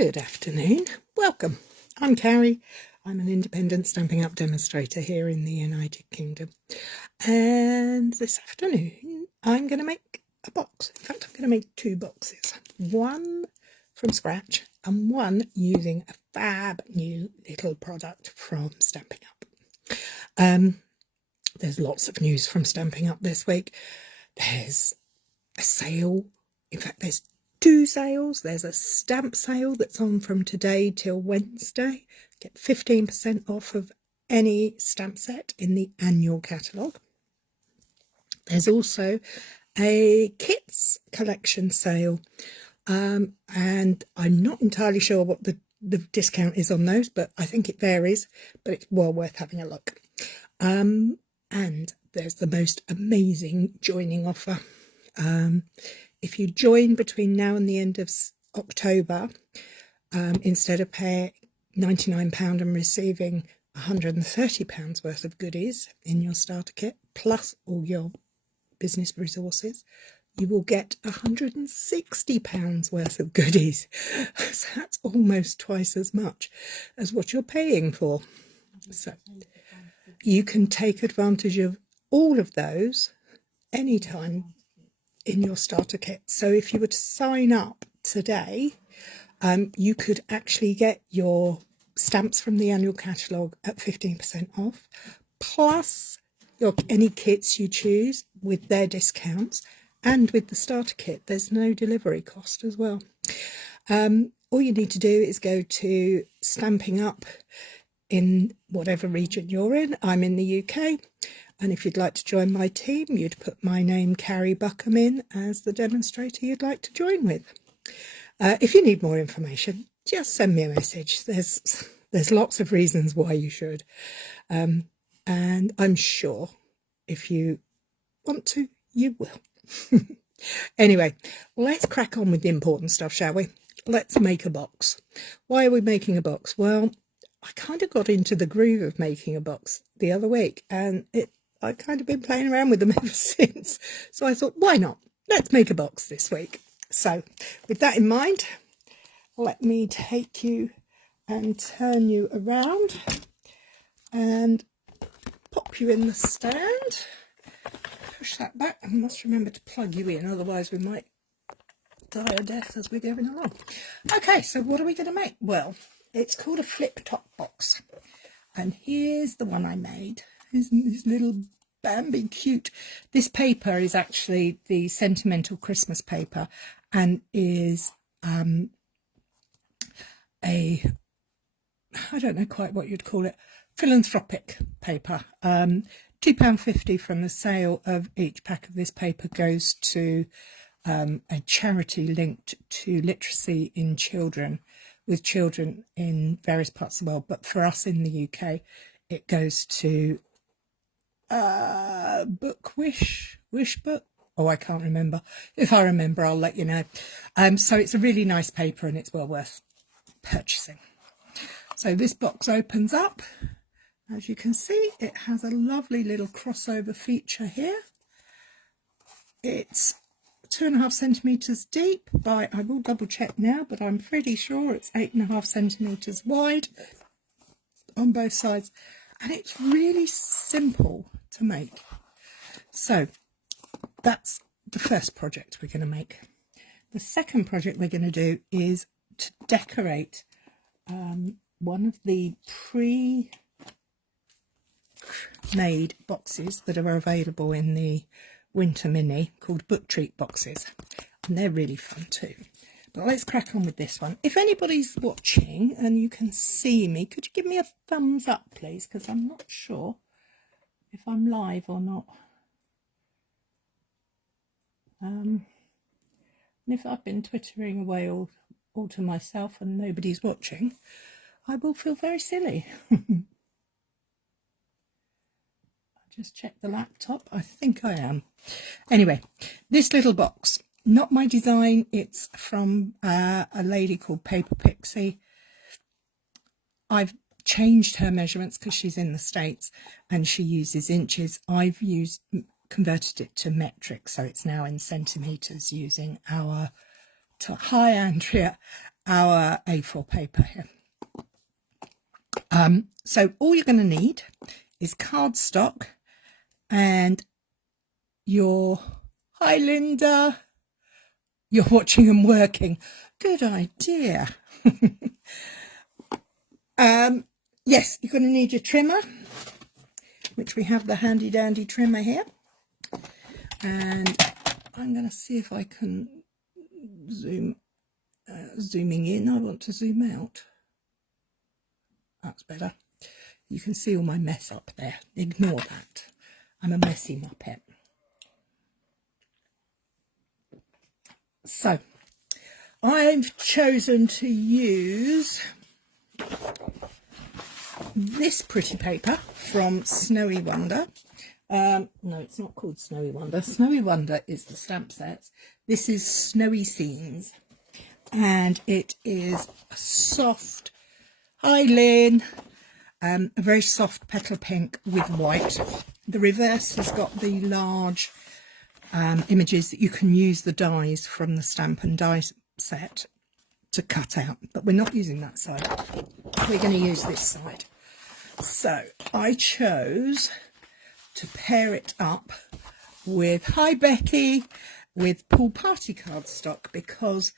Good afternoon, welcome. I'm Cary. I'm an independent Stampin' Up demonstrator here in the United Kingdom. And this afternoon I'm going to make a box. In fact, I'm going to make two boxes. One from scratch and one using a fab new little product from Stampin' Up. There's lots of news from Stampin' Up this week. There's a sale. In fact, there's two sales. There's a stamp sale that's on from today till Wednesday. Get 15% off of any stamp set in the annual catalogue. There's also a kits collection sale, and I'm not entirely sure what the discount is on those, but I think it varies, but it's well worth having a look. And there's the most amazing joining offer. If you join between now and the end of October, instead of paying £99 and receiving £130 worth of goodies in your starter kit, plus all your business resources, you will get £160 worth of goodies. So that's almost twice as much as what you're paying for. So you can take advantage of all of those anytime in your starter kit. So if you were to sign up today, you could actually get your stamps from the annual catalogue at 15% off, plus any kits you choose with their discounts, and with the starter kit there's no delivery cost as well. All you need to do is go to Stampin' Up in whatever region you're in. I'm in the UK. And if you'd like to join my team, you'd put my name, Cary Buckham, in as the demonstrator you'd like to join with. If you need more information, just send me a message. There's lots of reasons why you should. And I'm sure if you want to, you will. Anyway, let's crack on with the important stuff, shall we? Let's make a box. Why are we making a box? Well, I kind of got into the groove of making a box the other week, and I've kind of been playing around with them ever since. So I thought, why not? Let's make a box this week. So with that in mind, let me take you and turn you around and pop you in the stand. Push that back. I must remember to plug you in, otherwise we might die a death as we're going along. Okay, so what are we going to make? Well, it's called a flip top box. And here's the one I made. Isn't this little Bambi cute? This paper is actually the Sentimental Christmas paper, and is I don't know quite what you'd call it, philanthropic paper. £2.50 from the sale of each pack of this paper goes to a charity linked to literacy in children, with children in various parts of the world. But for us in the UK, it goes to Wish Book. Oh, I can't remember. If I remember, I'll let you know. So it's a really nice paper, and it's well worth purchasing. So this box opens up. As you can see, it has a lovely little crossover feature here. It's 2.5 centimetres deep by, I will double check now, but I'm pretty sure it's 8.5 centimetres wide on both sides, and it's really simple to make. So that's the first project we're going to make. The second project we're going to do is to decorate one of the pre-made boxes that are available in the Winter Mini, called book treat boxes, and they're really fun too. But let's crack on with this one. If anybody's watching and you can see me, could you give me a thumbs up, please? Because I'm not sure if I'm live or not. And if I've been twittering away all to myself and nobody's watching, I will feel very silly. Just check the laptop. I think I am. Anyway, this little box, not my design. It's from a lady called Paper Pixie. I've changed her measurements because she's in the States and she uses inches. I've converted it to metric, so it's now in centimetres using our... Hi, Andrea. our A4 paper here. So all you're going to need is cardstock and your, hi Linda, you're watching them working. Good idea. Yes, you're going to need your trimmer, which we have the handy dandy trimmer here. And I'm going to see if I can zooming in. I want to zoom out. That's better. You can see all my mess up there. Ignore that. I'm a messy muppet. So I've chosen to use this pretty paper from Snowy Wonder. No, it's not called Snowy Wonder. Snowy Wonder is the stamp sets. This is Snowy Scenes, and it is a soft, hi Lynn, a very soft petal pink with white. The reverse has got the large images that you can use the dies from the stamp and die set to cut out, but we're not using that side. We're going to use this side. So I chose to pair it up with, hi Becky, with Pool Party cardstock, because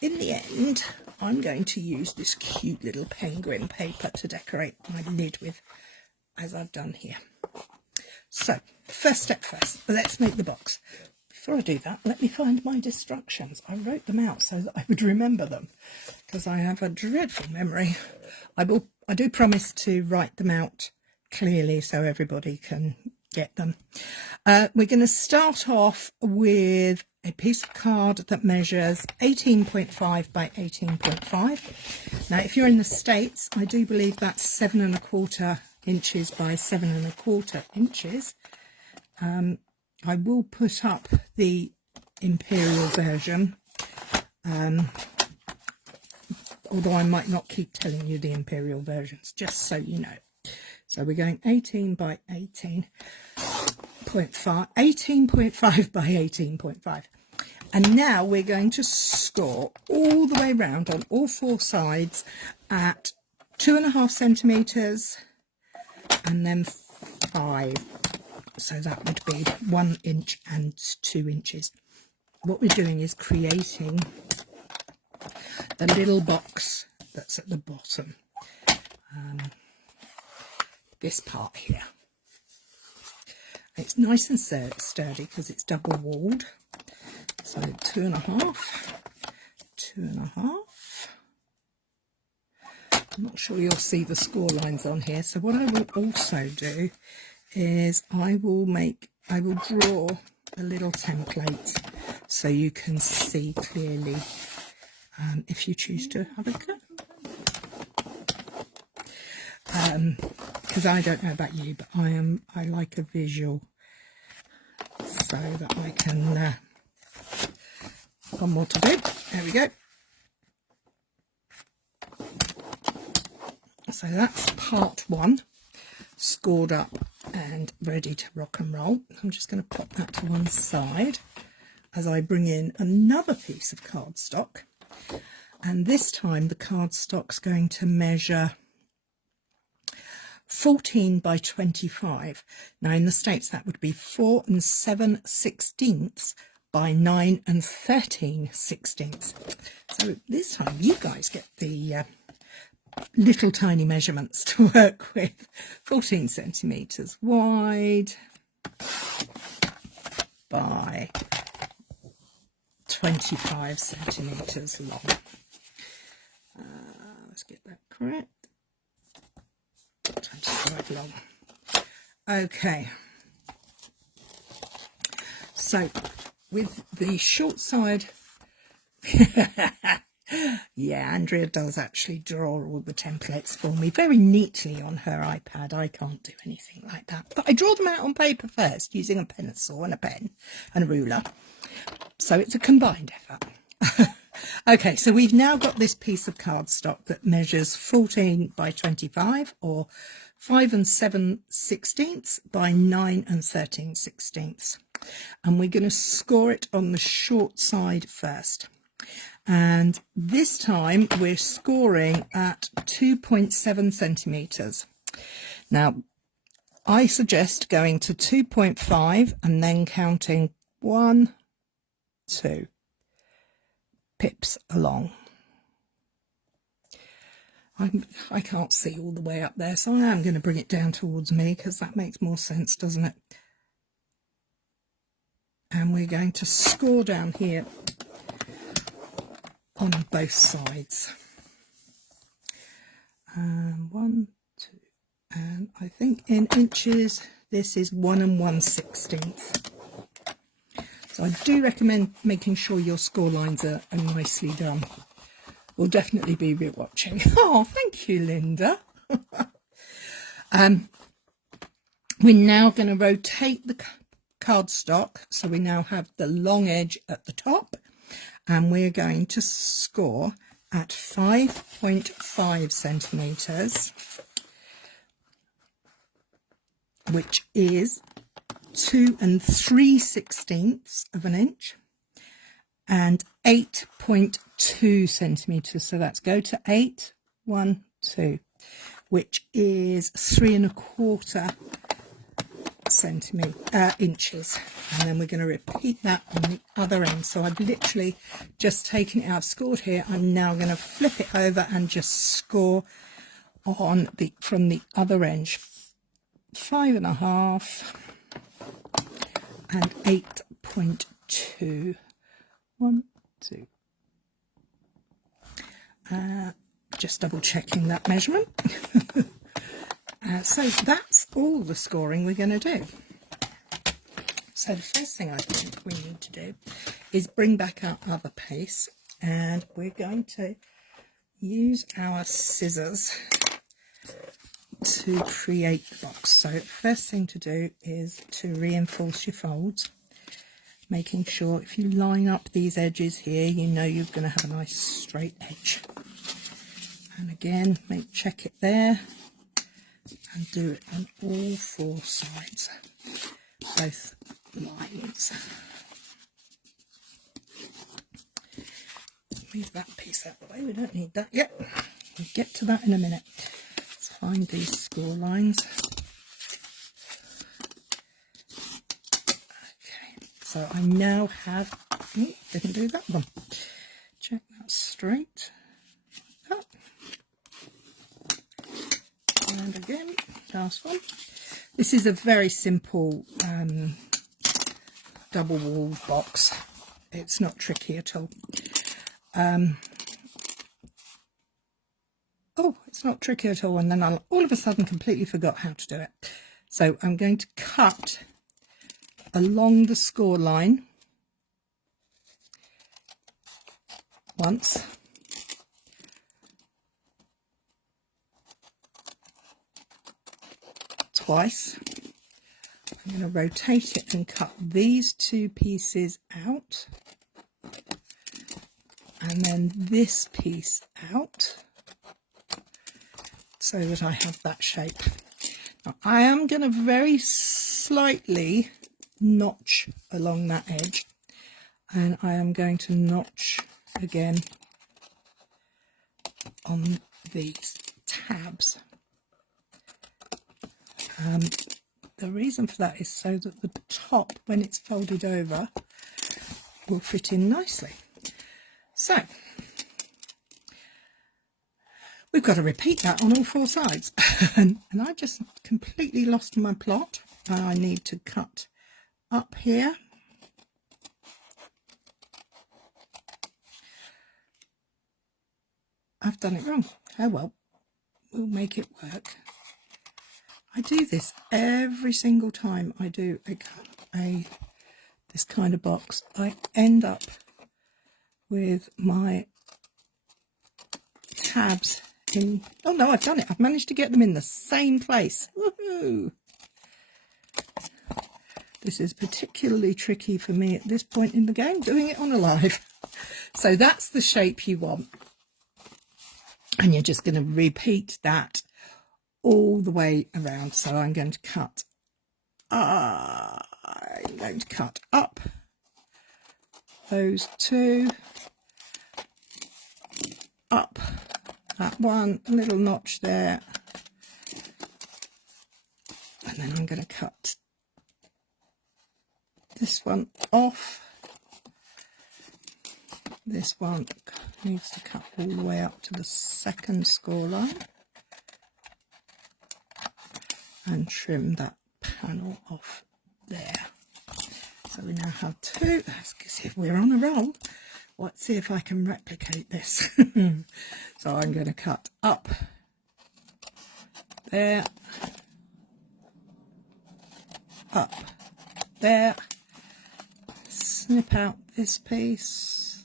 in the end I'm going to use this cute little penguin paper to decorate my lid with, as I've done here. So first step first, let's make the box. Before I do that, let me find my distractions. I wrote them out so that I would remember them, because I have a dreadful memory. I do promise to write them out clearly so everybody can get them. We're going to start off with a piece of card that measures 18.5 by 18.5. Now, if you're in the States, I do believe that's 7 1/4 inches by 7 1/4 inches. I will put up the Imperial version, although I might not keep telling you the Imperial versions, just so you know. So we're going 18 by 18.5, 18.5 by 18.5. And now we're going to score all the way around on all 4 sides at 2.5 centimetres and then 5. So that would be 1 inch and 2 inches. What we're doing is creating the little box that's at the bottom. This part here. It's nice and sturdy because it's double walled. So 2.5, 2.5. I'm not sure you'll see the score lines on here. So what I will also do is I will draw a little template so you can see clearly if you choose to have a go. Because I don't know about you, but I like a visual so that I can one more to do. There we go. So that's part 1 scored up and ready to rock and roll. I'm just going to pop that to one side as I bring in another piece of cardstock, and this time the cardstock's going to measure 14 by 25. Now in the States that would be 4 7/16 by 9 13/16. So this time you guys get the little tiny measurements to work with. 14 centimetres wide by 25 centimetres long. Let's get that correct. 25 long. Okay. So with the short side, yeah, Andrea does actually draw all the templates for me very neatly on her iPad. I can't do anything like that. But I draw them out on paper first using a pencil and a pen and a ruler. So it's a combined effort. Okay, so we've now got this piece of cardstock that measures 14 by 25 or 5 7/16 by 9 13/16. And we're going to score it on the short side first. And this time we're scoring at 2.7 centimetres. Now, I suggest going to 2.5 and then counting 1, 2 pips along. I can't see all the way up there, so I am going to bring it down towards me because that makes more sense, doesn't it? And we're going to score down here on both sides. 1, 2, and I think in inches this is 1 1/16. So I do recommend making sure your score lines are nicely done. We'll definitely be rewatching. Oh, thank you, Linda. We're now going to rotate the cardstock, so we now have the long edge at the top, and we're going to score at 5.5 centimetres, which is 2 3/16 of an inch, and 8.2 centimetres. So that's go to 8, 1, 2, which is 3 1/4 inches. And then we're going to repeat that on the other end. So I've literally just taken it out, scored here. I'm now going to flip it over and just score on from the other end. 5 1/2 and 8.2. 1, 2. Just double checking that measurement. So that's all the scoring we're going to do. So the first thing I think we need to do is bring back our other piece, and we're going to use our scissors to create the box. So first thing to do is to reinforce your folds, making sure if you line up these edges here, you know you're going to have a nice straight edge. And again, check it there and do it on all 4 sides, both lines. Move that piece out of the way, we don't need that yet. We'll get to that in a minute. Let's find these score lines. Okay, so I now have, didn't do that one. Check that straight up. And again, last one. This is a very simple double walled box. It's not tricky at all. Oh, it's not tricky at all, and then I all of a sudden completely forgot how to do it. So I'm going to cut along the score line once, twice. I'm going to rotate it and cut these 2 pieces out, and then this piece out, so that I have that shape. Now, I am going to very slightly notch along that edge, and I am going to notch again on these tabs. The reason for that is so that the top, when it's folded over, will fit in nicely. So we've got to repeat that on all 4 sides. and I just completely lost my plot. I need to cut up here. I've done it wrong. Oh well, we'll make it work. I do this every single time I do this kind of box. I end up with my tabs in. Oh no, I've done it. I've managed to get them in the same place. Woohoo! This is particularly tricky for me at this point in the game, doing it on a live. So that's the shape you want. And you're just going to repeat that all the way around. So I'm going to cut up those 2, one, a little notch there, and then I'm going to cut this one off. This one needs to cut all the way up to the second score line and trim that panel off there. So we now have two. Let's see if we're on a roll. Let's see if I can replicate this. So I'm going to cut up there, up there, snip out this piece.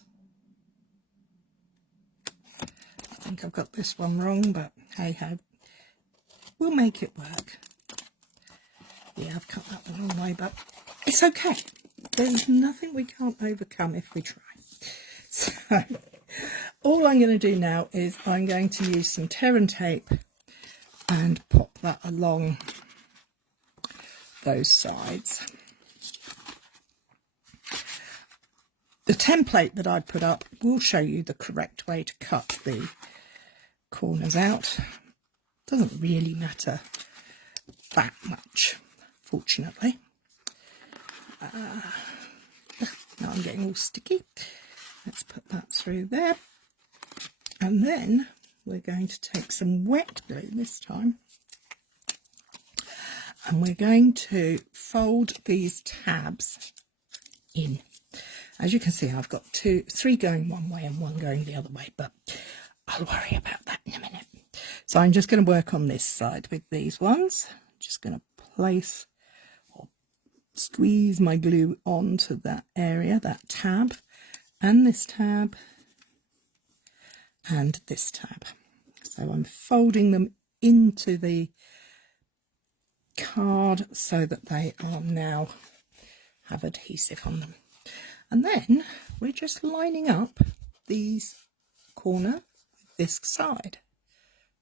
I think I've got this one wrong, but hey ho, we'll make it work. Yeah, I've cut that the wrong way, but it's okay. There's nothing we can't overcome if we try. So all I'm going to do now is I'm going to use some tear and tape and pop that along those sides. The template that I put up will show you the correct way to cut the corners out. Doesn't really matter that much, fortunately. Now I'm getting all sticky. Let's put that through there. And then we're going to take some wet glue this time. And we're going to fold these tabs in. As you can see, I've got three going one way and one going the other way, but I'll worry about that in a minute. So I'm just going to work on this side with these ones. I'm just going to place or squeeze my glue onto that area, that tab, and this tab, and this tab. So I'm folding them into the card so that they are now have adhesive on them. And then we're just lining up these corner with this side.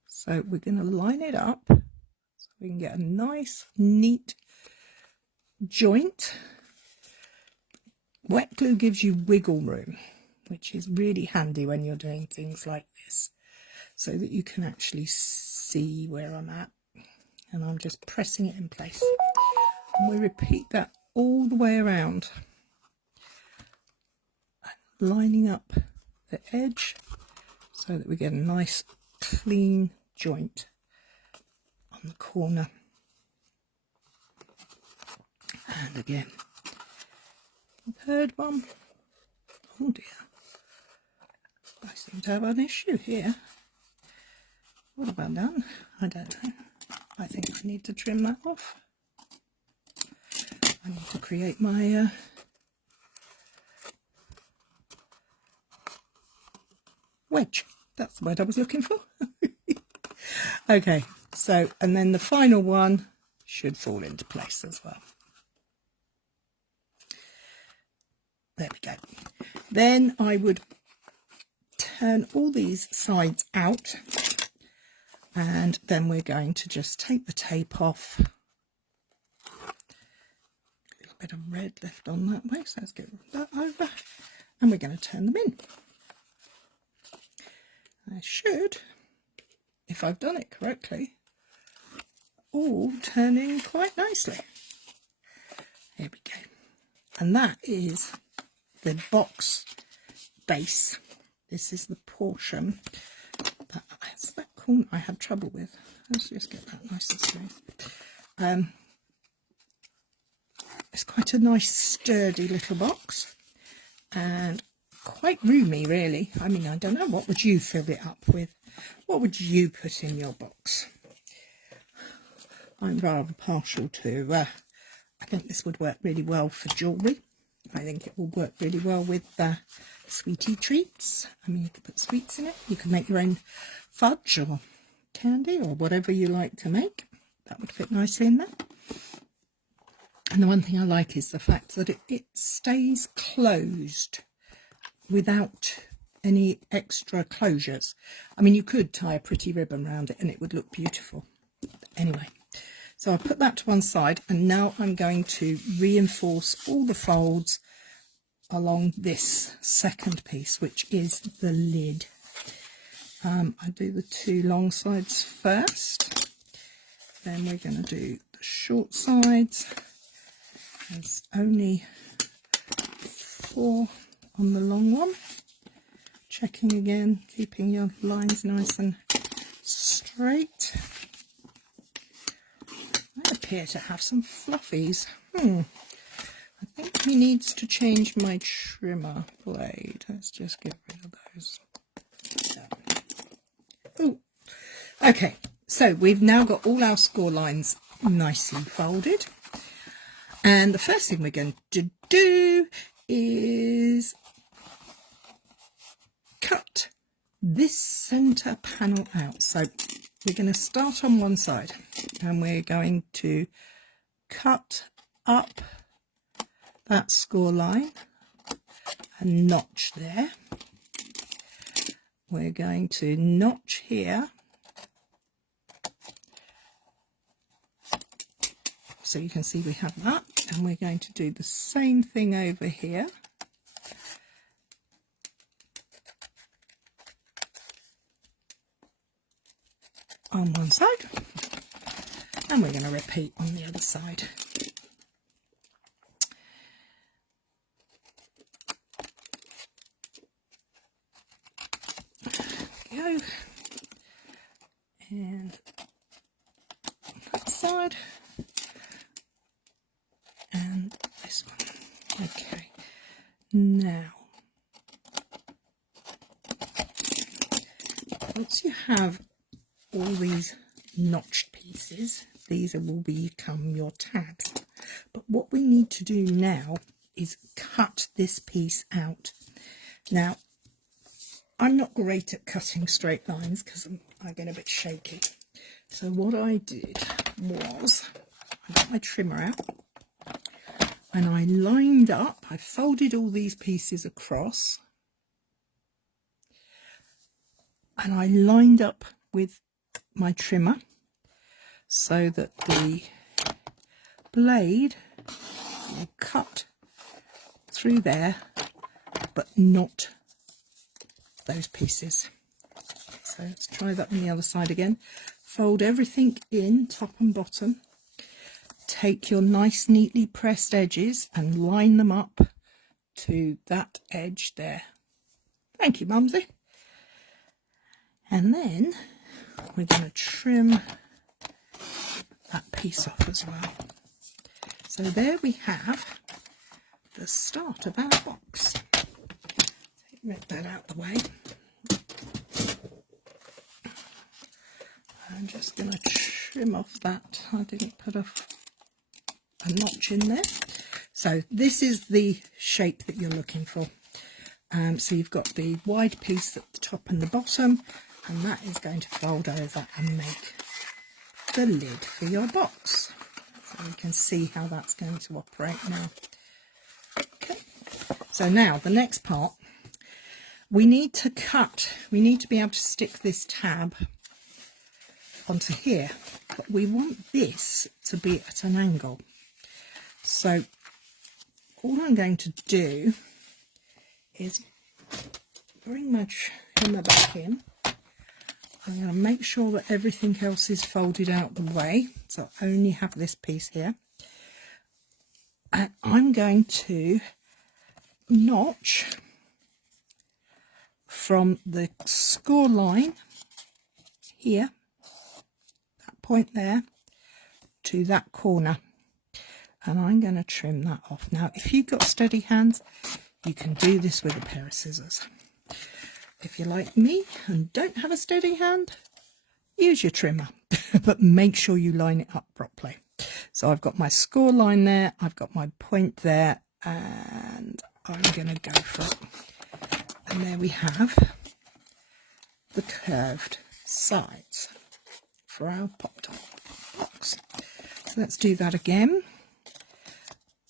So we're going to line it up so we can get a nice, neat joint. Wet glue gives you wiggle room, which is really handy when you're doing things like this, so that you can actually see where I'm at. And I'm just pressing it in place. And we repeat that all the way around, lining up the edge so that we get a nice clean joint on the corner. And again, the third one. Oh dear, I seem to have an issue here. What have I done? I don't know. I think I need to trim that off. I need to create my wedge. That's the word I was looking for. Okay, so, and then the final one should fall into place as well. There we go. Then I would turn all these sides out, and then we're going to just take the tape off. A little bit of red left on that way, so let's get that over, and we're going to turn them in. I should, if I've done it correctly, all turn in quite nicely. Here we go. And that is the box base. This is the portion that's that corner I had trouble with. Let's just get that nice and smooth. It's quite a nice sturdy little box and quite roomy, really. I mean, I don't know, what would you fill it up with? What would you put in your box? I'm rather partial to, I think this would work really well for jewellery. I think it will work really well with sweetie treats. I mean, you could put sweets in it. You can make your own fudge or candy or whatever you like to make. That would fit nicely in there. And the one thing I like is the fact that it stays closed without any extra closures. I mean, you could tie a pretty ribbon around it and it would look beautiful. Anyway, so I put that to one side, and now I'm going to reinforce all the folds along this second piece, which is the lid. I do the two long sides first, then we're going to do the short sides. There's only 4 on the long one. Checking again, keeping your lines nice and straight. I appear to have some fluffies. I think he needs to change my trimmer blade. Let's just get rid of those. Ooh. Okay, so we've now got all our score lines nicely folded. And the first thing we're going to do is cut this center panel out. So we're going to start on one side and we're going to cut up that score line, a notch there. We're going to notch here, so you can see we have that, and we're going to do the same thing over here. On one side, and we're going to repeat on the other side. There we go. And that side. And this one. Okay. Now, once you have all these notched pieces, these will become your tabs. But what we need to do now is cut this piece out. Now, I'm not great at cutting straight lines because I get a bit shaky. So what I did was I got my trimmer out and I lined up, I folded all these pieces across and I lined up with my trimmer so that the blade will cut through there but not those pieces. So let's try that on the other side again. Fold everything in, top and bottom. Take your nice neatly pressed edges and line them up to that edge there. Thank you, Mumsy. And then we're going to trim that piece off as well. So there we have the start of our box. Rip that out the way. I'm just going to trim off that. I didn't put a notch in there. So this is the shape that you're looking for. So you've got the wide piece at the top and the bottom, and that is going to fold over and make the lid for your box. So you can see how that's going to operate now. Okay. So now the next part, we need to cut, we need to be able to stick this tab onto here, but we want this to be at an angle. So all I'm going to do is bring my trimmer back in. I'm going to make sure that everything else is folded out the way, so I only have this piece here. And I'm going to notch from the score line here, that point there, to that corner, and I'm going to trim that off. Now if you've got steady hands, you can do this with a pair of scissors. If you're like me and don't have a steady hand, use your trimmer, but make sure you line it up properly. So I've got my score line there, I've got my point there, and I'm going to go for it. And there we have the curved sides for our pop-top box. So let's do that again.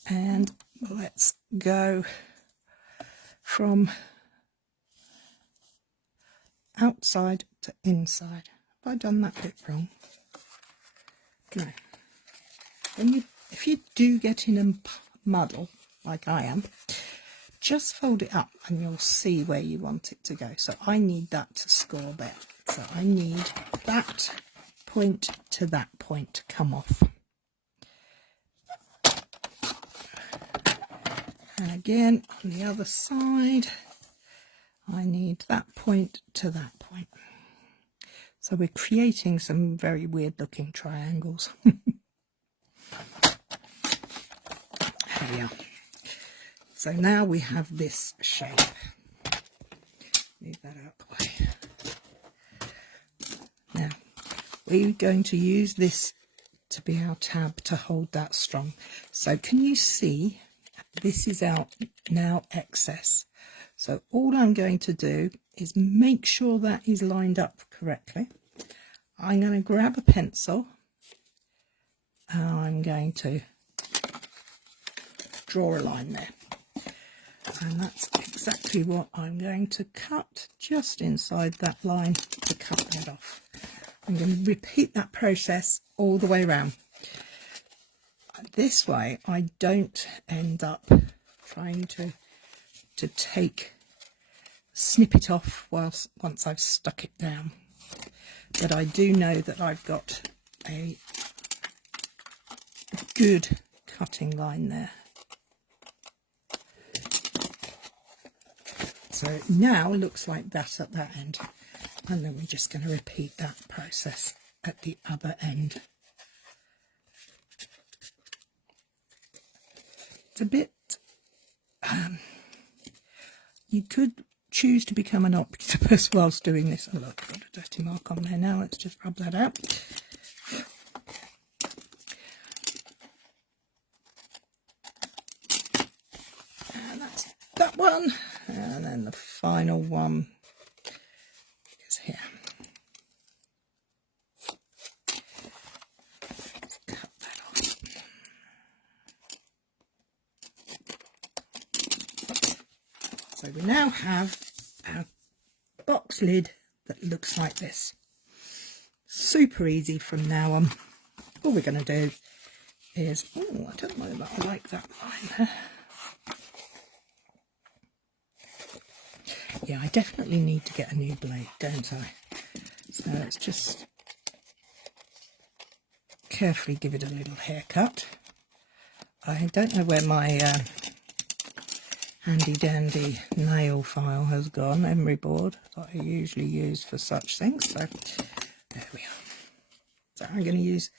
And let's go from outside to inside. Have I done that bit wrong? No. If you do get in a muddle, like I am, just fold it up and you'll see where you want it to go. So I need that to score there. So I need that point to that point to come off. And again, on the other side, I need that point to that point. So we're creating some very weird looking triangles. There we are. So now we have this shape. Move that out the way. Now, we're going to use this to be our tab to hold that strong. So can you see this is our now excess? So all I'm going to do is make sure that is lined up correctly. I'm going to grab a pencil and I'm going to draw a line there. And that's exactly what I'm going to cut just inside that line to cut that off. I'm going to repeat that process all the way around. This way I don't end up trying to snip it off once I've stuck it down. But I do know that I've got a good cutting line there. So it now looks like that at that end, and then we're just going to repeat that process at the other end. It's a bit, you could choose to become an octopus whilst doing this. Oh look, I've got a dirty mark on there now, let's just rub that out. And that's that one. And then the final one is here. Cut that off. So we now have our box lid that looks like this. Super easy from now on. All we're going to do is, oh, I don't know that I like that line there. Yeah, I definitely need to get a new blade, don't I? So let's just carefully give it a little haircut. I don't know where my handy dandy nail file has gone, emery board that I usually use for such things. So there we are. So I'm going to use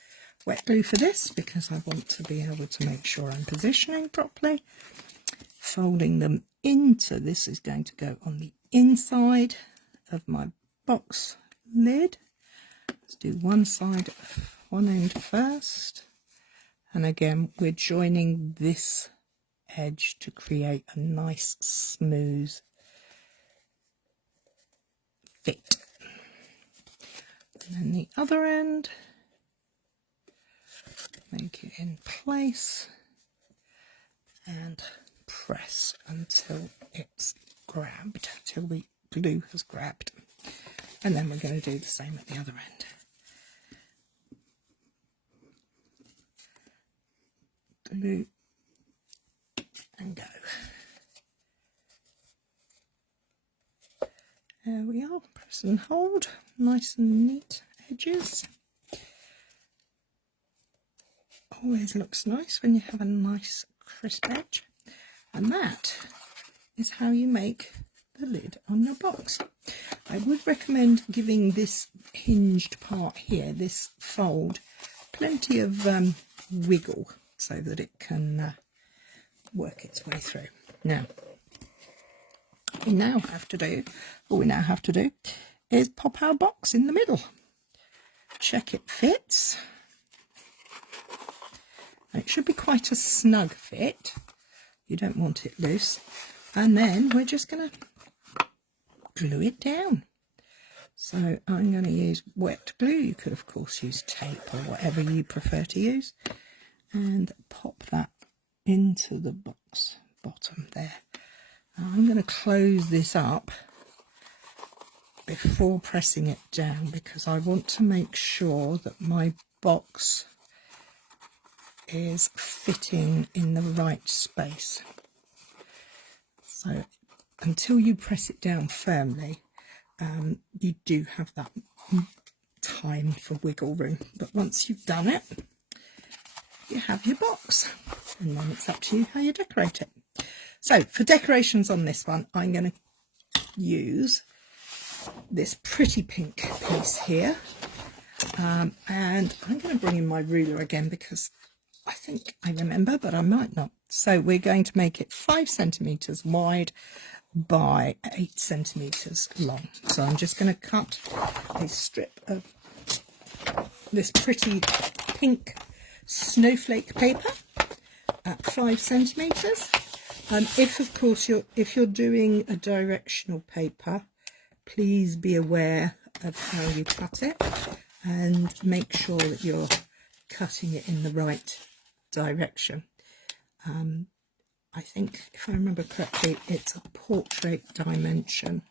wet glue for this because I want to be able to make sure I'm positioning properly. Folding them into, this is going to go on the inside of my box lid. Let's do one side, one end first, and again we're joining this edge to create a nice smooth fit. And then the other end, make it in place and press until it's grabbed, till the glue has grabbed. And then we're going to do the same at the other end. Glue and go. There we are, press and hold, nice and neat edges. Always looks nice when you have a nice crisp edge. And that is how you make the lid on your box. I would recommend giving this hinged part here, this fold, plenty of wiggle so that it can work its way through. Now, all we now have to do is pop our box in the middle. Check it fits. And it should be quite a snug fit. You don't want it loose. And then we're just going to glue it down. So I'm going to use wet glue. You could of course use tape or whatever you prefer to use. And pop that into the box bottom there. I'm going to close this up before pressing it down because I want to make sure that my box is fitting in the right space. So until you press it down firmly, you do have that time for wiggle room. But once you've done it, you have your box, and then it's up to you how you decorate it. So for decorations on this one, I'm going to use this pretty pink piece here, and I'm going to bring in my ruler again because I think I remember, but I might not. So we're going to make it 5 centimeters wide by 8 centimeters long. So I'm just going to cut a strip of this pretty pink snowflake paper at 5 centimeters. If of course you're doing a directional paper, please be aware of how you cut it and make sure that you're cutting it in the right direction. I think, if I remember correctly, it's a portrait dimension,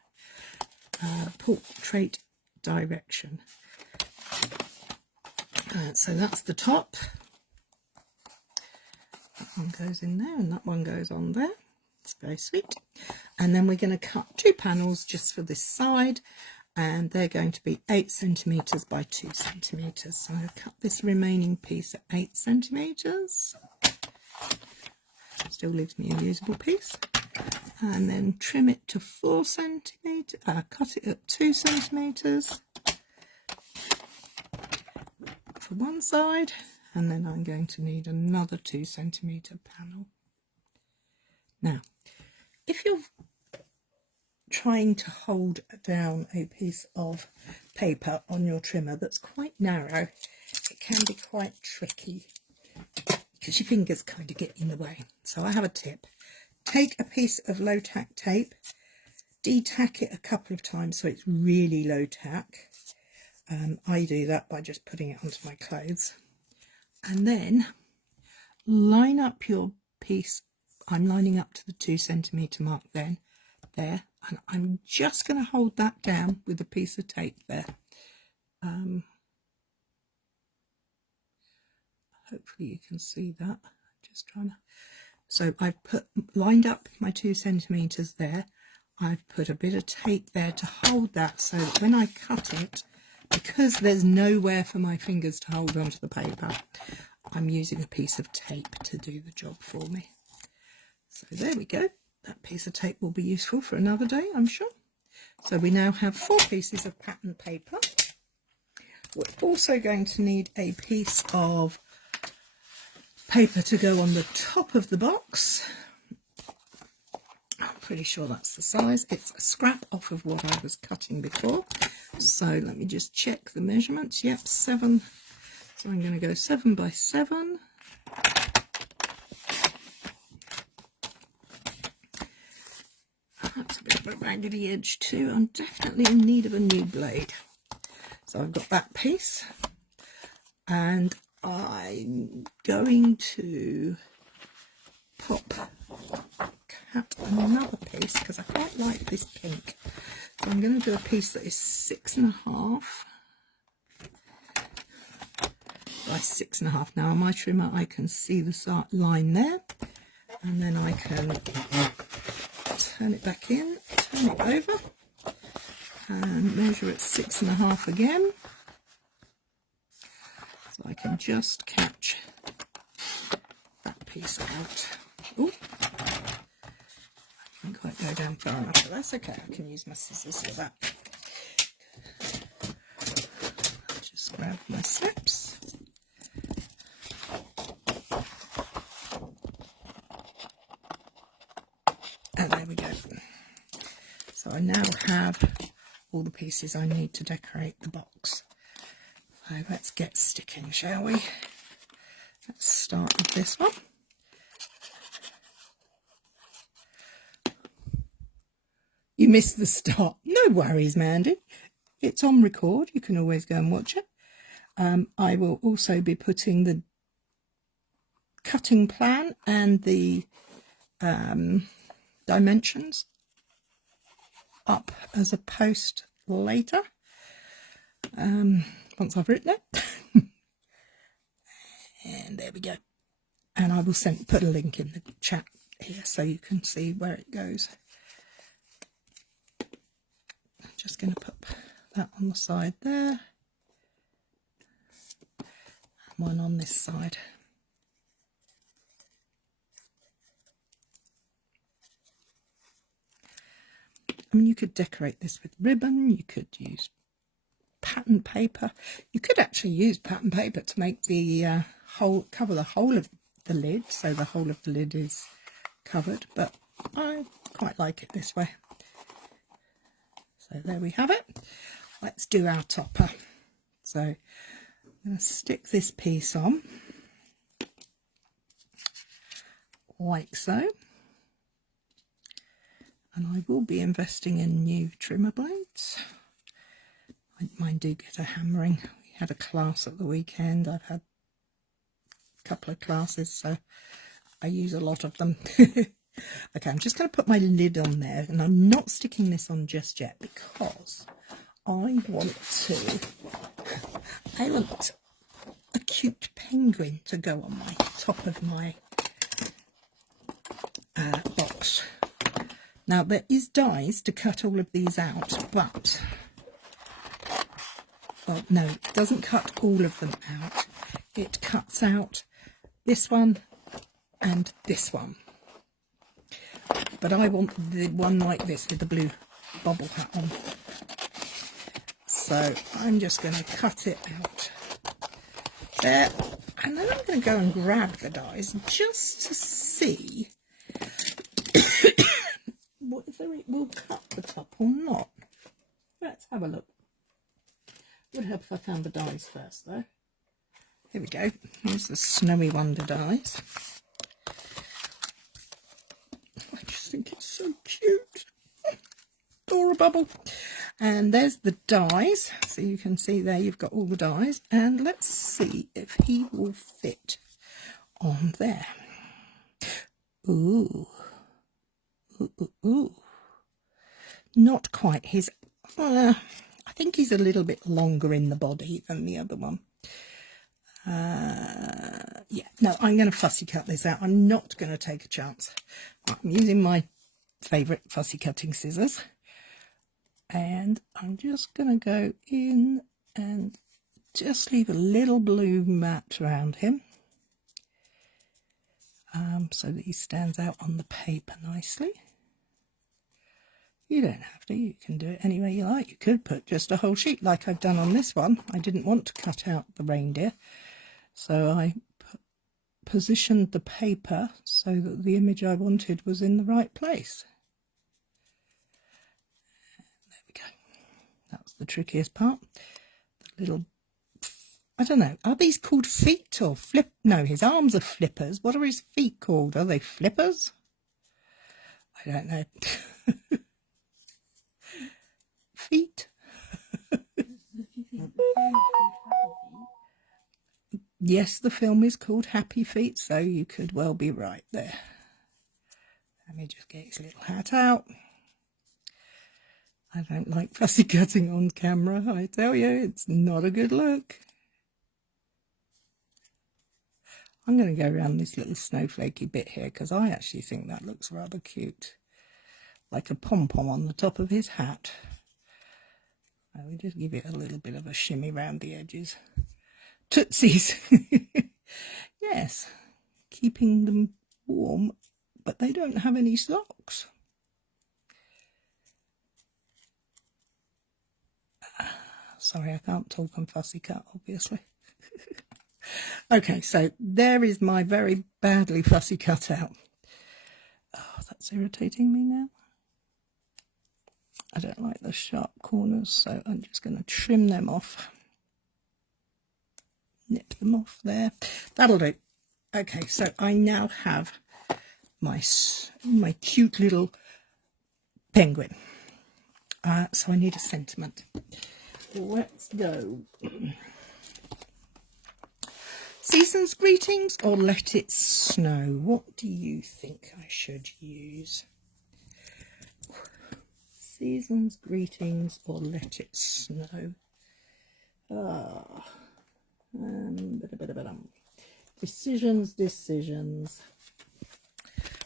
portrait direction. So that's the top. That one goes in there and that one goes on there. It's very sweet. And then we're going to cut 2 panels just for this side, and they're going to be 8 centimeters by 2 centimeters. So I'll cut this remaining piece at 8 centimeters. Still leaves me a usable piece, and then trim it to 4 centimeters. Cut it at 2 centimeters for one side, and then I'm going to need another 2 centimeter panel. Now, if you're trying to hold down a piece of paper on your trimmer that's quite narrow, it can be quite tricky because your fingers kind of get in the way. So I have a tip. Take a piece of low tack tape, de-tack it a couple of times so it's really low tack. I do that by just putting it onto my clothes, and then line up your piece. I'm lining up to the 2 centimeter mark then, there, and I'm just going to hold that down with a piece of tape there. Hopefully you can see that. Just trying to. So I've lined up my 2 centimeters there. I've put a bit of tape there to hold that, so that when I cut it, because there's nowhere for my fingers to hold onto the paper, I'm using a piece of tape to do the job for me. So there we go. That piece of tape will be useful for another day, I'm sure. So we now have 4 pieces of pattern paper. We're also going to need a piece of paper to go on the top of the box. I'm pretty sure that's the size. It's a scrap off of what I was cutting before. So let me just check the measurements. Yep, 7. So I'm going to go 7 by 7. That's a bit of a raggedy edge too. I'm definitely in need of a new blade. So I've got that piece, and I'm going to cut another piece because I quite like this pink. So I'm going to do a piece that is 6.5 by 6.5. Now on my trimmer I can see the line there, and then I can turn it back in, turn it over, and measure it 6.5 again. So I can just catch that piece out. Oh, I didn't quite go down far enough, but that's okay. I can use my scissors for that. Just grab my slips. And there we go. So I now have all the pieces I need to decorate the box. So let's get sticking, shall we? Let's start with this one. You missed the start. No worries, Mandy. It's on record. You can always go and watch it. I will also be putting the cutting plan and the dimensions up as a post later, once I've written it. And there we go. And I will put a link in the chat here so you can see where it goes. just going to put that on the side there, and one on this side. I mean, you could decorate this with ribbon, you could use pattern paper. You could actually use pattern paper to make the cover the whole of the lid, so the whole of the lid is covered, but I quite like it this way. So there we have it. Let's do our topper. So I'm going to stick this piece on like so. And I will be investing in new trimmer blades. Mine do get a hammering. We had a class at the weekend. I've had a couple of classes, so I use a lot of them. Okay, I'm just going to put my lid on there, and I'm not sticking this on just yet because I want a cute penguin to go on my top of my box. Now, there is dies to cut all of these out, but, well, no, it doesn't cut all of them out. It cuts out this one and this one. But I want the one like this with the blue bobble hat on. So I'm just going to cut it out there. And then I'm going to go and grab the dies just to see whether it will cut the top or not. Let's have a look. Would help if I found the dies first, though. Here we go. Here's the Snowy Wonder dies. I just think it's so cute. Adorable. And there's the dies. So you can see there you've got all the dies. And let's see if he will fit on there. Ooh. Ooh, ooh, ooh. Not quite. I think he's a little bit longer in the body than the other one. Yeah, no, I'm going to fussy cut this out. I'm not going to take a chance. I'm using my favourite fussy cutting scissors. And I'm just going to go in and just leave a little blue mat around him. So that he stands out on the paper nicely. You don't have to, you can do it any way you like. You could put just a whole sheet like I've done on this one. I didn't want to cut out the reindeer, so I positioned the paper so that the image I wanted was in the right place. There we go. That's the trickiest part. The little, I don't know, are these called feet or flip? No, his arms are flippers. What are his feet called? Are they flippers? I don't know. Feet. Yes, the film is called Happy Feet, so you could well be right there. Let me just get his little hat out. I don't like fussy cutting on camera, I tell you, it's not a good look. I'm going to go around this little snowflakey bit here because I actually think that looks rather cute. Like a pom-pom on the top of his hat. We just give it a little bit of a shimmy round the edges. Tootsies! Yes, keeping them warm, but they don't have any socks. Sorry, I can't talk on fussy cut, obviously. Okay, so there is my very badly fussy cut out. Oh, that's irritating me now. I don't like the sharp corners, so I'm just going to trim them off. Nip them off there. That'll do. Okay, so I now have my cute little penguin. So I need a sentiment. Let's go. Season's greetings or let it snow? What do you think I should use? Season's greetings or let it snow? Decisions.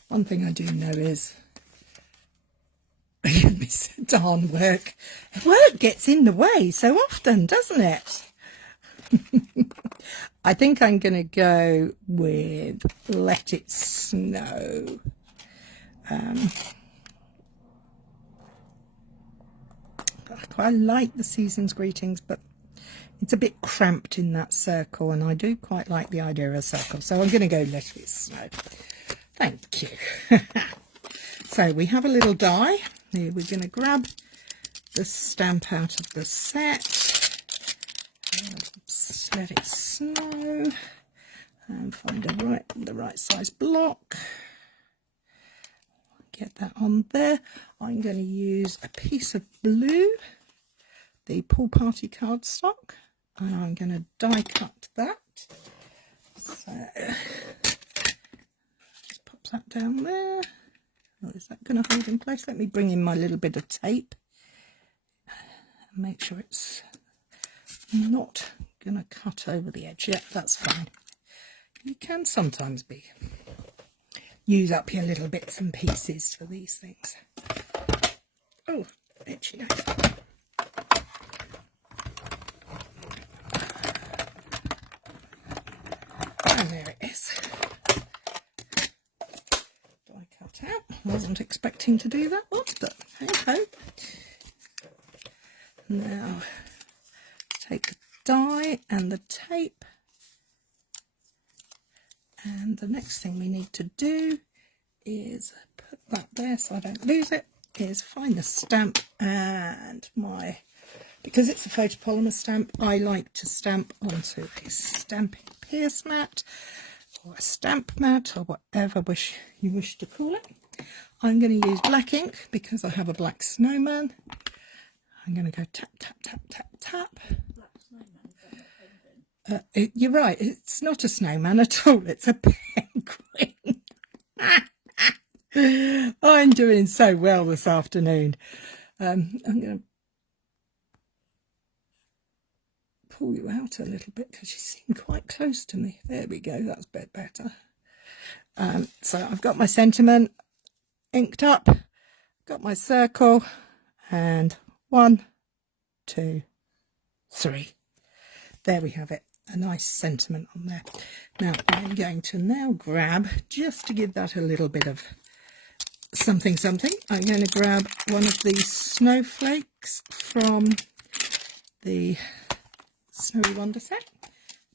One thing I do know is doing this darn work. Work gets in the way so often, doesn't it? I think I'm going to go with Let It Snow. I like the Season's Greetings, but it's a bit cramped in that circle, and I do quite like the idea of a circle, so I'm going to go Let It Snow. Thank you. So we have a little die. Here we're going to grab the stamp out of the set. Let it snow. And find the right size block. Get that on there. I'm going to use a piece of blue, the Pool Party cardstock, and I'm going to die cut that. So just pop that down there. Oh, is that going to hold in place? Let me bring in my little bit of tape and make sure it's not going to cut over the edge. Yeah, that's fine. You can sometimes use up your little bits and pieces for these things. Oh, itchy nose. And there it is. Die cut out. Wasn't expecting to do that one, but hey ho. Now take the die and the tape, and the next thing we need to do is put that there so I don't lose it, is find the stamp, and because it's a photopolymer stamp, I like to stamp onto a stamping pierce mat or a stamp mat or whatever you wish to call it. I'm going to use black ink because I have a black snowman. I'm going to go tap, tap, tap, tap, tap. You're right, it's not a snowman at all, it's a penguin. I'm doing so well this afternoon. I'm going to pull you out a little bit because you seem quite close to me. There we go, that's a bit better. So I've got my sentiment inked up, got my circle, and 1, 2, 3. There we have it, a nice sentiment on there. Now I'm going to grab, just to give that a little bit of something, I'm going to grab one of these snowflakes from the Snowy Wonder set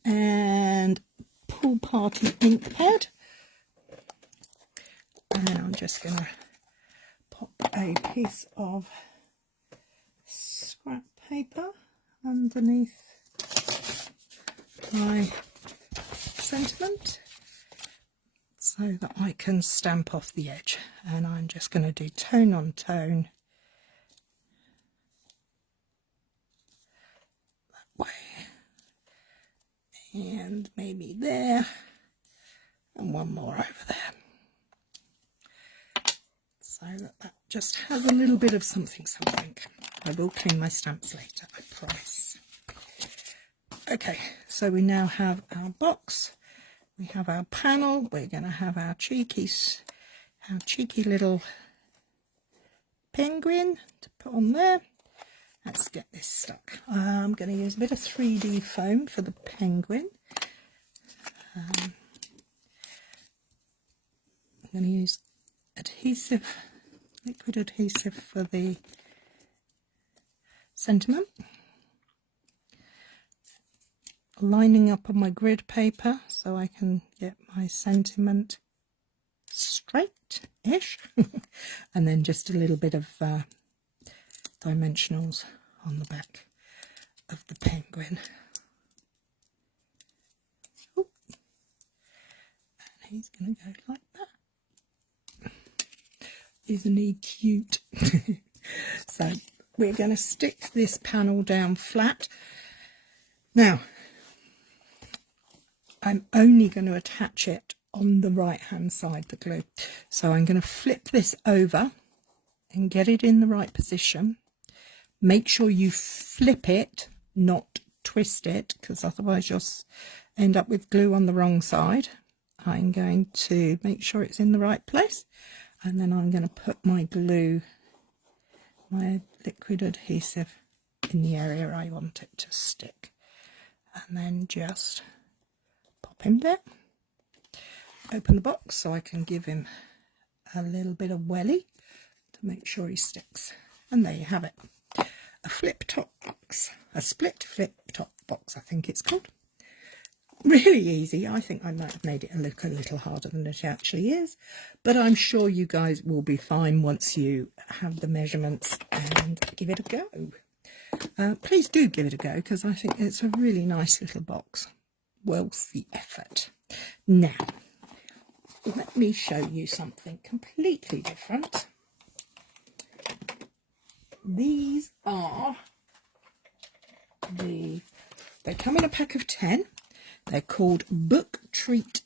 and Pool Party ink pad, and then I'm just going to pop a piece of scrap paper underneath my sentiment so that I can stamp off the edge, and I'm just going to do tone on tone that way, and maybe there, and one more over there, so that just has a little bit of something. I will clean my stamps later, I promise. Okay, so we now have our box, we have our panel, we're going to have our cheeky little penguin to put on there. Let's get this stuck. I'm going to use a bit of 3D foam for the penguin. I'm going to use adhesive, liquid adhesive for the sentiment. Lining up on my grid paper so I can get my sentiment straight-ish. And then just a little bit of dimensionals on the back of the penguin. Oh. And he's going to go like that. Isn't he cute? So we're going to stick this panel down flat. Now, I'm only going to attach it on the right hand side, the glue. So I'm going to flip this over and get it in the right position. Make sure you flip it, not twist it, because otherwise you'll end up with glue on the wrong side. I'm going to make sure it's in the right place, and then I'm going to put my glue my liquid adhesive in the area I want it to stick, and then just pop him there. Open the box so I can give him a little bit of welly to make sure he sticks. And there you have it. A flip top box. A split flip top box, I think it's called. Really easy. I think I might have made it look a little harder than it actually is. But I'm sure you guys will be fine once you have the measurements and give it a go. Please do give it a go, because I think it's a really nice little box. Worth the effort. Now, let me show you something completely different. These are they come in a pack of 10. They're called Book Treat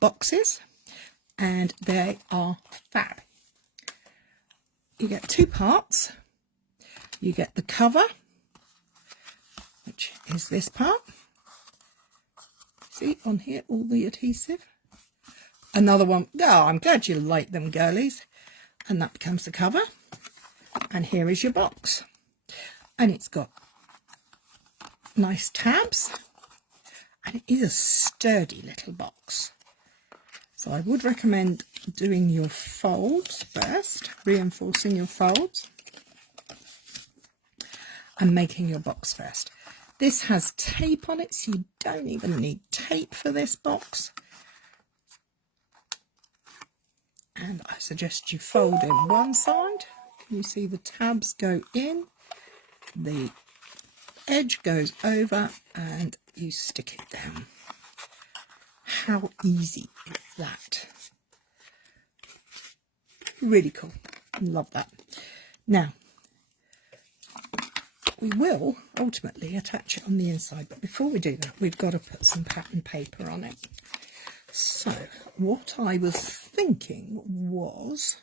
boxes, and they are fab. You get 2 parts. You get the cover, which is this part. See on here, all the adhesive. Another one. Oh, I'm glad you like them, girlies. And that becomes the cover. And here is your box. And it's got nice tabs. And it is a sturdy little box. So I would recommend doing your folds first, reinforcing your folds, and making your box first. This has tape on it, so you don't even need tape for this box. And I suggest you fold in one side. Can you see the tabs go in? The edge goes over and you stick it down. How easy is that? Really cool. Love that. Now, we will ultimately attach it on the inside, but before we do that, we've got to put some pattern paper on it. So what I was thinking was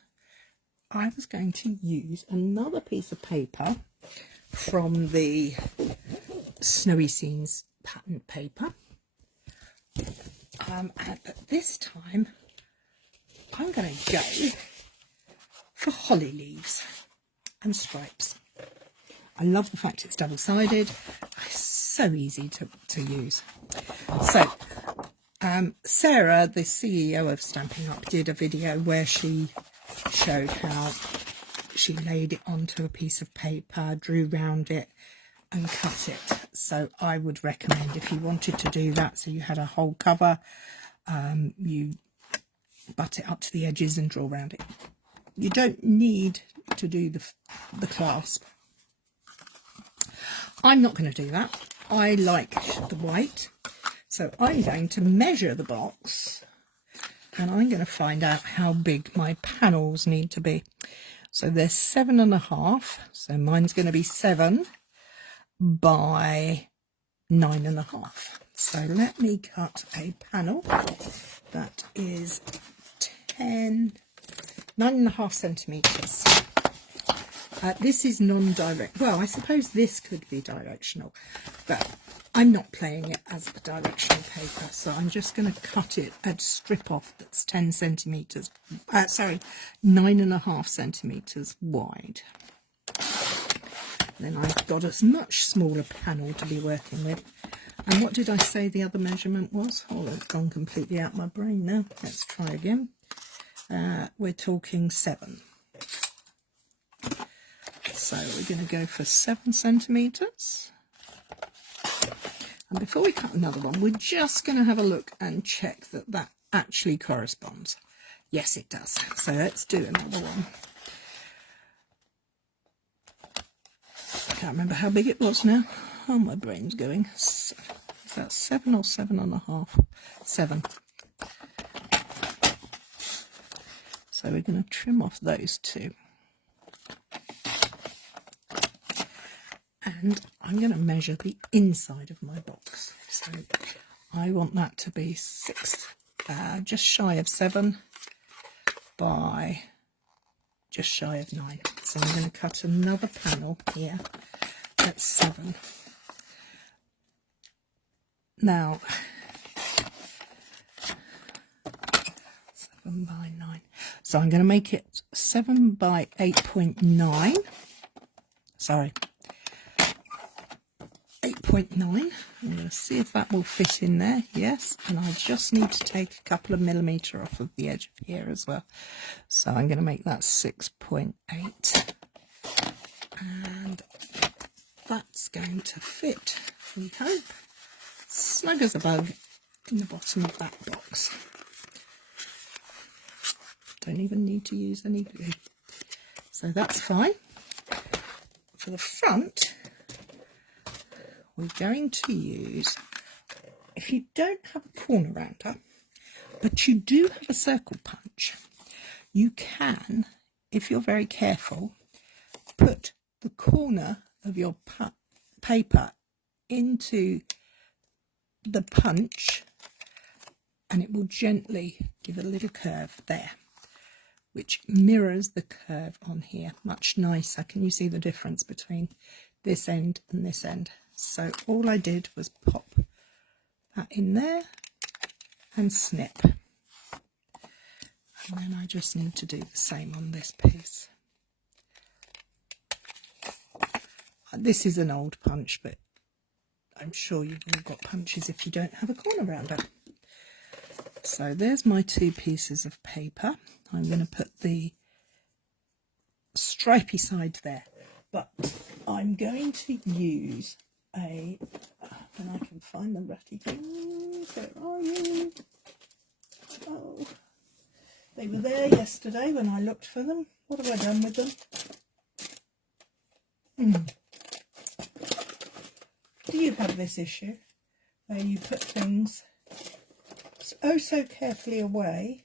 I was going to use another piece of paper from the Snowy Scenes pattern paper, but this time I'm going to go for holly leaves and stripes. I love the fact it's double-sided. It's so easy to use. So, Sarah, the CEO of Stampin' Up, did a video where she showed how she laid it onto a piece of paper, drew round it and cut it. So I would recommend, if you wanted to do that, so you had a whole cover, you butt it up to the edges and draw around it. You don't need to do the clasp. I'm not going to do that. I like the white, so I'm going to measure the box and I'm going to find out how big my panels need to be. So they're 7.5, so mine's going to be 7 by 9.5. So let me cut a panel that is 9.5 centimetres. This is non-direct. Well, I suppose this could be directional, but I'm not playing it as a directional paper, so I'm just going to cut it and strip off that's 10 centimetres, 9.5 centimetres wide. Then I've got a much smaller panel to be working with. And what did I say the other measurement was? Oh, it's gone completely out my brain now. Let's try again. We're talking 7. So we're going to go for 7 centimetres. And before we cut another one, we're just going to have a look and check that that actually corresponds. Yes, it does. So let's do another one. I can't remember how big it was now. Oh, my brain's going. Is that 7 or 7.5? 7. So we're going to trim off those 2. And I'm going to measure the inside of my box. So I want that to be 6, just shy of 7 by just shy of 9. So I'm going to cut another panel here at 7. Now, 7 by 9. So I'm going to make it 7 by 8.9. Sorry, 8.9. I'm going to see if that will fit in there. Yes, and I just need to take a couple of millimetre off of the edge of here as well. So I'm going to make that 6.8. And that's going to fit, we hope, snug as a bug in the bottom of that box. Don't even need to use any glue. So that's fine. For the front, we're going to use, if you don't have a corner rounder, but you do have a circle punch, you can, if you're very careful, put the corner of your paper into the punch and it will gently give a little curve there, which mirrors the curve on here. Much nicer. Can you see the difference between this end and this end? So all I did was pop that in there and snip. And then I just need to do the same on this piece. This is an old punch, but I'm sure you've all got punches if you don't have a corner rounder. So there's my 2 pieces of paper. I'm going to put the stripy side there, but I'm going to use a, and I can find the ratty things. Where are you? Oh, they were there yesterday when I looked for them. What have I done with them? Do you have this issue where you put things oh so carefully away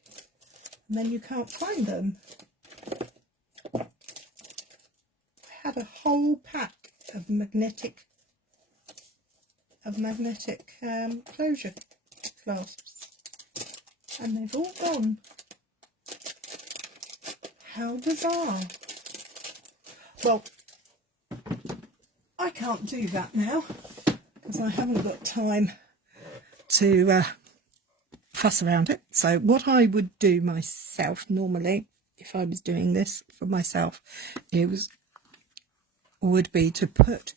and then you can't find them? I had a whole pack of magnetic closure clasps and they've all gone. How bizarre. Well, I can't do that now because I haven't got time to fuss around it. So what I would do myself normally, if I was doing this for myself, would be to put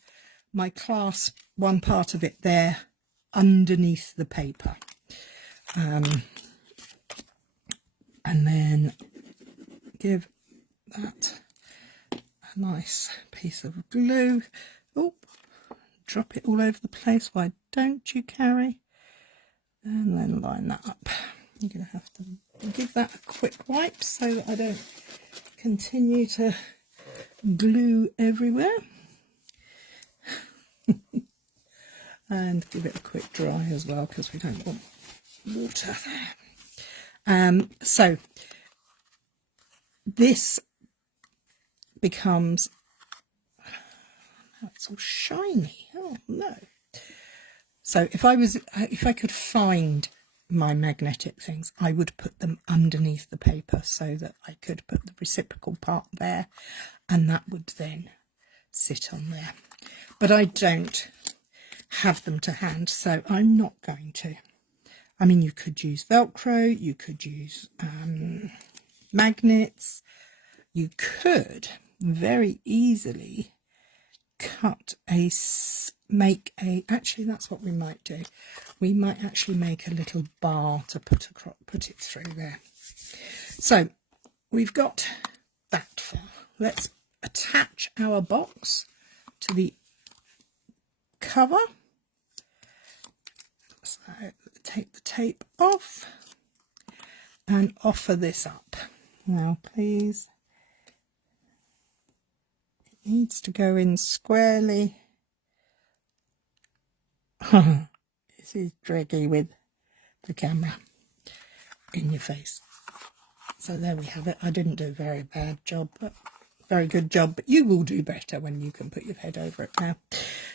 my clasp, one part of it there, underneath the paper. And then give that a nice piece of glue. Oh, drop it all over the place. Why don't you, Cary? And then line that up. You're going to have to give that a quick wipe so that I don't continue to glue everywhere. And give it a quick dry as well because we don't want water there. So this becomes, oh, it's all shiny. Oh no. So if I could find my magnetic things, I would put them underneath the paper so that I could put the reciprocal part there and that would then sit on there. But I don't have them to hand, so I'm not going to. I mean, you could use Velcro, you could use magnets, you could very easily actually that's what we might do. We might actually make a little bar to put it through there. So we've got that far. Let's attach our box to the cover. So take the tape off and offer this up. Now please, it needs to go in squarely. This is tricky with the camera in your face. So there we have it. I didn't do a very bad job, but very good job, but you will do better when you can put your head over it now.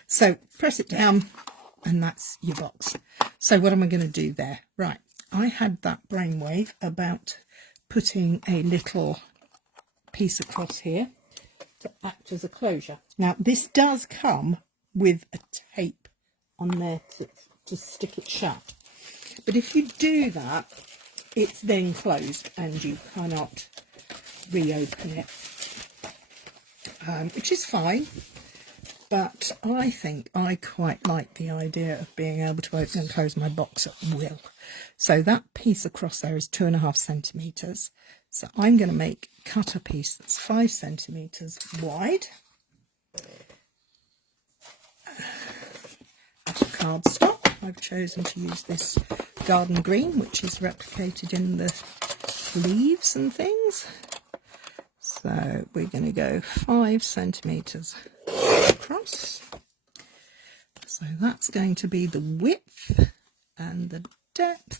So press it down and that's your box. So what am I going to do there? Right, I had that brainwave about putting a little piece across here to act as a closure. Now this does come with a tape on there to stick it shut, but if you do that, it's then closed and you cannot reopen it, which is fine. But I think I quite like the idea of being able to open and close my box at will. So that piece across there is 2.5 centimetres. So I'm going to cut a piece that's 5 centimetres wide out of cardstock. I've chosen to use this garden green, which is replicated in the leaves and things. So we're going to go 5 centimetres across. So that's going to be the width, and the depth.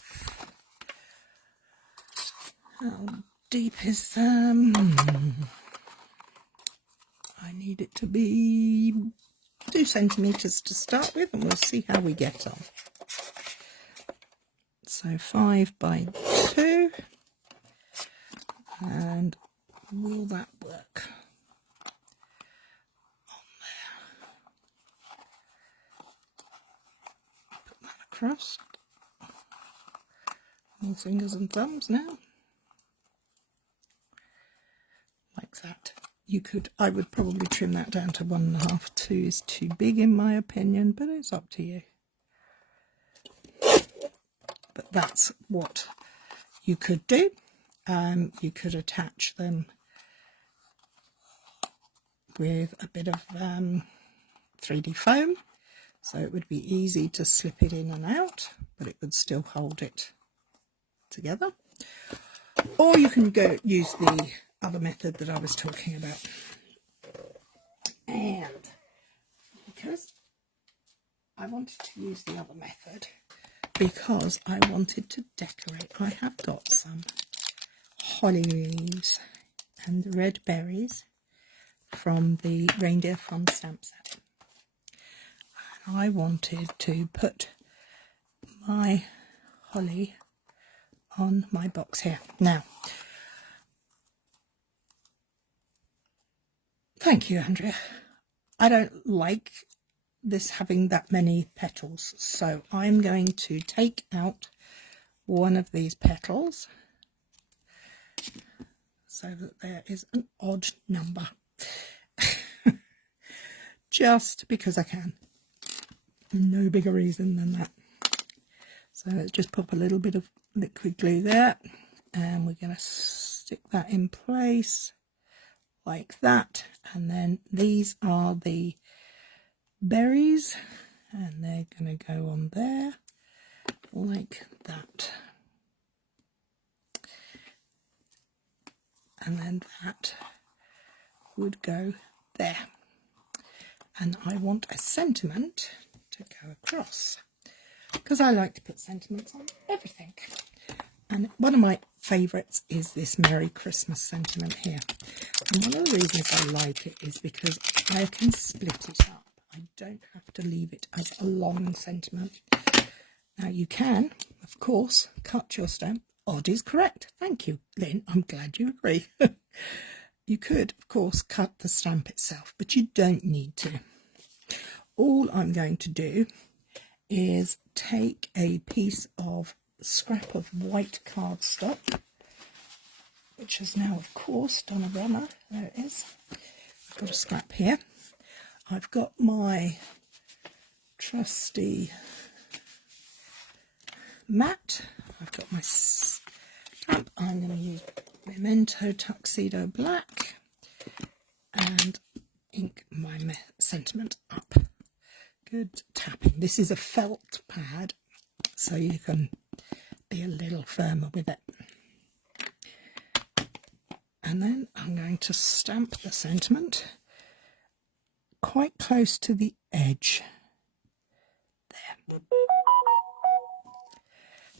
How deep is I need it to be 2 centimetres to start with, and we'll see how we get on. So 5 by 2, and will that work? Across. More fingers and thumbs now. Like that. I would probably trim that down to 1.5. 2 is too big in my opinion, but it's up to you. But that's what you could do. You could attach them with a bit of 3D foam. So it would be easy to slip it in and out, but it would still hold it together. Or you can use the other method that I was talking about. And because I wanted to use the other method, because I wanted to decorate, I have got some holly leaves and red berries from the Reindeer Fun stamp set. I wanted to put my holly on my box here. Now, thank you, Andrea. I don't like this having that many petals, so I'm going to take out one of these petals so that there is an odd number. Just because I can. No bigger reason than that. So let's just pop a little bit of liquid glue there, and we're going to stick that in place like that. And then these are the berries, and they're going to go on there like that. And then that would go there. And I want a sentiment to go across, because I like to put sentiments on everything. And one of my favourites is this Merry Christmas sentiment here. And one of the reasons I like it is because I can split it up. I don't have to leave it as a long sentiment. Now you can, of course, cut your stamp. Odd is correct. Thank you, Lynn. I'm glad you agree. You could, of course, cut the stamp itself, but you don't need to. All I'm going to do is take a piece of scrap of white cardstock, which has now, of course, done a runner. There it is. I've got a scrap here. I've got my trusty mat. I've got my stamp. I'm going to use Memento Tuxedo Black and ink my sentiment up. Good tapping. This is a felt pad, so you can be a little firmer with it. And then I'm going to stamp the sentiment quite close to the edge. There.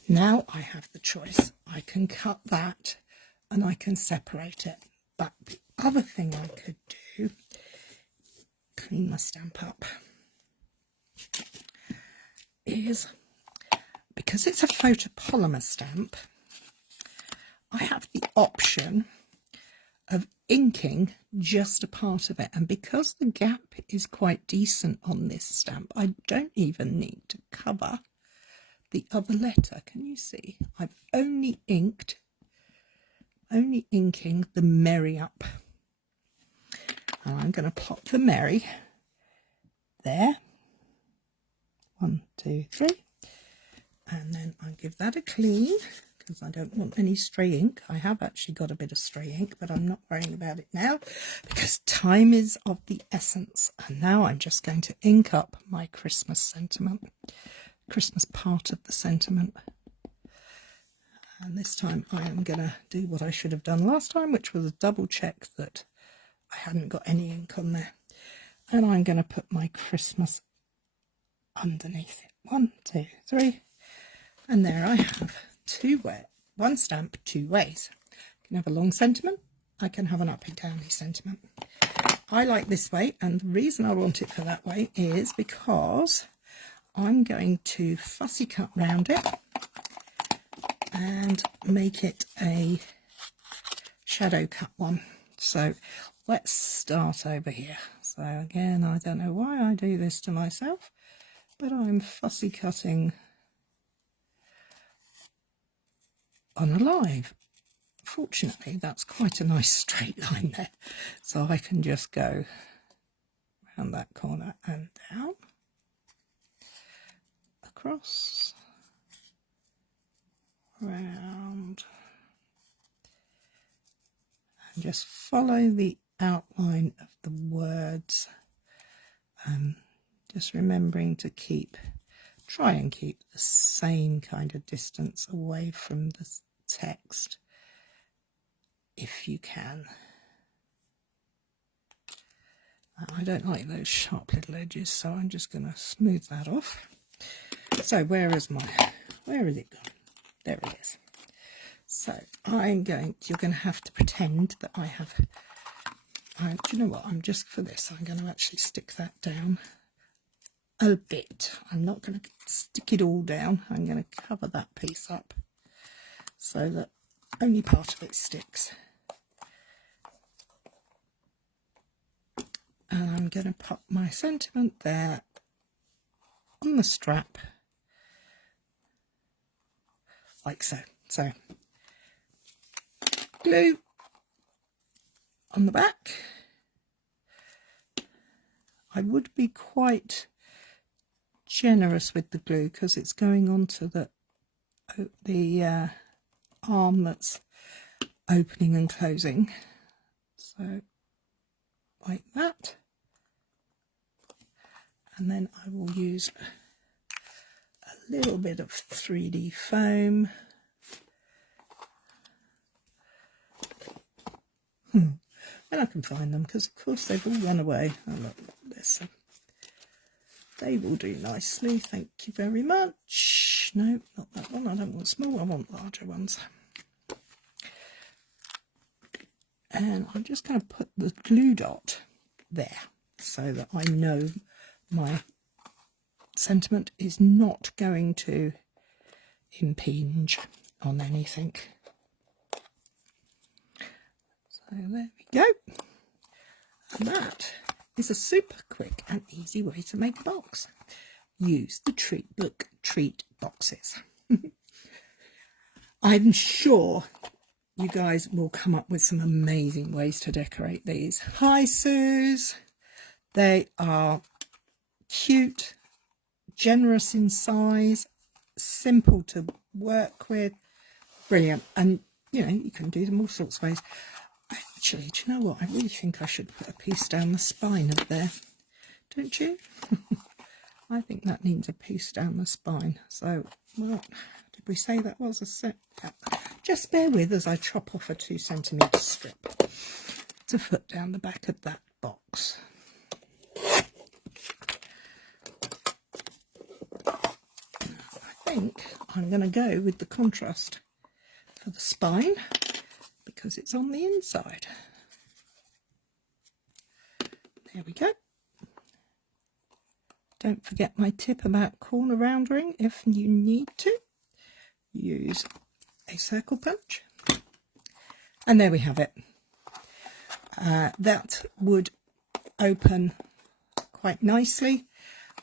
Now I have the choice. I can cut that and I can separate it. But the other thing I could do, clean my stamp up, is, because it's a photopolymer stamp, I have the option of inking just a part of it, and because the gap is quite decent on this stamp, I don't even need to cover the other letter. Can you see? I've only inked only inking the Mary up. And I'm going to pop the Mary there. 1, 2, 3. And then I give that a clean because I don't want any stray ink. I have actually got a bit of stray ink, but I'm not worrying about it now because time is of the essence. And now I'm just going to ink up my Christmas sentiment, Christmas part of the sentiment. And this time I am going to do what I should have done last time, which was double check that I hadn't got any ink on there. And I'm going to put my Christmas underneath it. 1, 2, 3. And there I have one stamp 2 ways. I can have a long sentiment. I can have an up and downy sentiment. I like this way, and the reason I want it for that way is because I'm going to fussy cut round it and make it a shadow cut one. So let's start over here. So again, I don't know why I do this to myself, but I'm fussy cutting on a live. Fortunately, that's quite a nice straight line there, so I can just go around that corner and down, across, round, and just follow the outline of the words, just remembering to try and keep the same kind of distance away from the text if you can. I don't like those sharp little edges, so I'm just going to smooth that off. So where is it gone? There it is. So you're going to have to pretend that do you know what, for this, I'm going to actually stick that down a bit. I'm not going to stick it all down. I'm going to cover that piece up so that only part of it sticks. And I'm going to pop my sentiment there on the strap, like so. So glue on the back. I would be quite generous with the glue because it's going onto the arm that's opening and closing, so like that. And then I will use a little bit of 3D foam. And I can find them because of course they've all run away. Oh look, there's some. They will do nicely, thank you very much. No, not that one, I don't want small, I want larger ones. And I'm just going to put the glue dot there so that I know my sentiment is not going to impinge on anything. So there we go. And that is a super quick and easy way to make a box. Use the treat book treat boxes. I'm sure you guys will come up with some amazing ways to decorate these. Hi Suze! They are cute, generous in size, simple to work with, brilliant. And you know, you can do them all sorts of ways. Actually, do you know what? I really think I should put a piece down the spine of there. Don't you? I think that needs a piece down the spine. So, well, did we say that was a set? Yeah. Just bear with as I chop off a 2 centimetre strip to put down the back of that box. I think I'm going to go with the contrast for the spine, because it's on the inside. There we go. Don't forget my tip about corner rounding. If you need to, use a circle punch. And there we have it. That would open quite nicely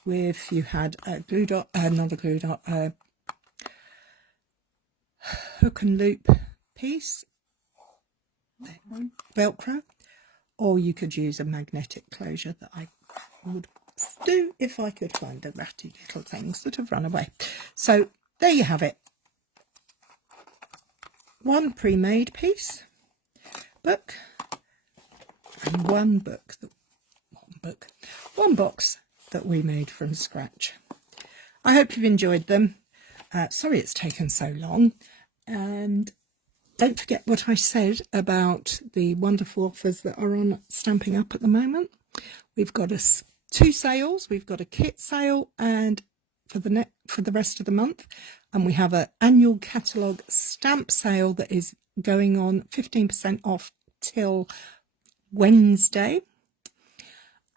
if you had a glue dot, another glue dot, hook and loop piece Velcro, or you could use a magnetic closure that I would do if I could find the ratty little things that have run away. So there you have it. One pre-made piece book and one box that we made from scratch. I hope you've enjoyed them. Sorry it's taken so long, and don't forget what I said about the wonderful offers that are on Stamping Up at the moment. We've got two sales. We've got a kit sale and for the rest of the month, and we have an annual catalogue stamp sale that is going on 15% off till Wednesday,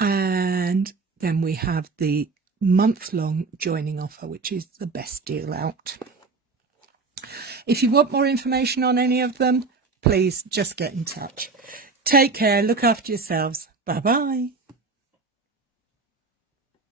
and then we have the month-long joining offer, which is the best deal out. If you want more information on any of them, please just get in touch. Take care, look after yourselves. Bye bye.